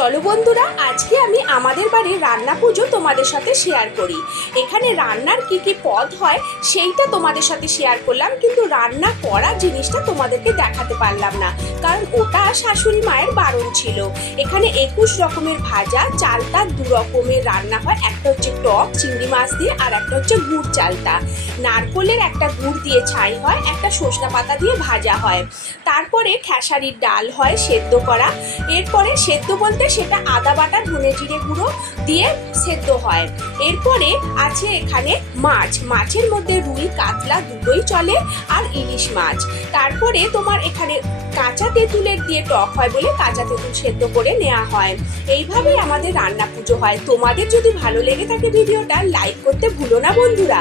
চলো বন্ধুরা, আজকে আমি আমাদের বাড়ির রান্না পুজো তোমাদের সাথে শেয়ার করি। এখানে রান্নার কি কি পদ হয় সেইটা তোমাদের সাথে শেয়ার করলাম, কিন্তু রান্না করা জিনিসটা তোমাদেরকে দেখাতে পারলাম না, কারণ ওটা শাশুড়ি মায়ের বারণ ছিল। এখানে 21 রকমের ভাজা, চালতা 2 রকমের রান্না হয়। একটা হচ্ছে টক চিংড়ি মাছ দিয়ে, আর একটা হচ্ছে গুড় চালতা। নারকোলের একটা গুড় দিয়ে ছাই হয়, একটা সজনা পাতা দিয়ে ভাজা হয়। তারপরে খেসারির ডাল হয় সেদ্ধ করা। এরপরে সেদ্ধ বলতে সেটা আদা বাটা ধনে জিরে গুঁড়ো দিয়ে সেদ্ধ হয়। এরপরে আছে এখানে মাছের মধ্যে রুই কাতলা দুটোই চলে, আর ইলিশ মাছ। তারপরে তোমার এখানে কাঁচা তেঁতুলের দিয়ে টক হয় বলে কাঁচা তেঁতুল সেদ্ধ করে নেওয়া হয়। এইভাবেই আমাদের রান্না পুজো হয়। তোমাদের যদি ভালো লেগে থাকে ভিডিওটা লাইক করতে ভুলো না বন্ধুরা।